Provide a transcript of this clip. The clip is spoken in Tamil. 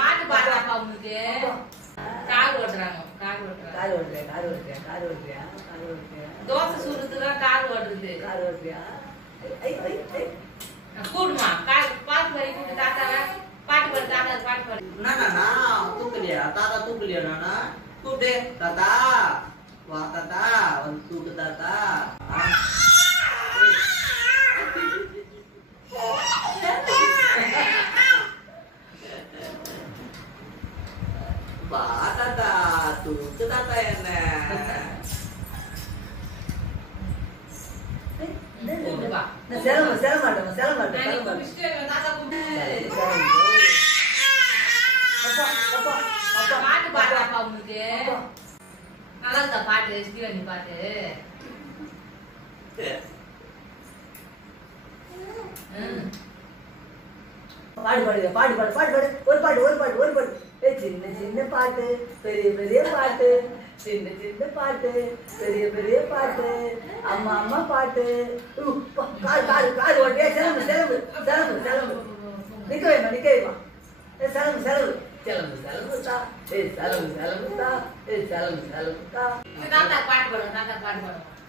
பாட்டு பாடுறாப்பா உங்களுக்கு கார் ஓட்டுறாங்க தோசை சுடுறதுதான் கார் ஓட்டுறது கூடுமா பாட்டு பாடி கூட்டு தாத்தாவை பாட்டு பாடு தாத்தா பாட்டு பாடு நானா தூக்கலையா தாத்தா தூக்கலையா நானா கூப்பிட்டு தாத்தா வா தாத்தா வந்து தூக்கு தாத்தா வா தாத்தா தூக்கு தாத்தா என்ன பாட்டு பாடுறாப்பா உங்களுக்கு நல்லா இருக்கா பாட்டு ஸ்ரீவணி பாட்டு சின்ன சின்ன பாட்டு பெரிய பெரிய பாட்டு சின்ன சின்ன பாட்டு பெரிய பெரிய பாட்டு அம்மா அம்மா பாட்டு காடு ஓட்டியா செலவு செலவு செலவு செலவு நிக்க வைமா செலவு செலவு செலவு செலவுதா செலவு செலவுதா செலவு செலவுதா தாத்தா பாட்டு பாடுங்க தாத்தா பாட்டு பாடுங்க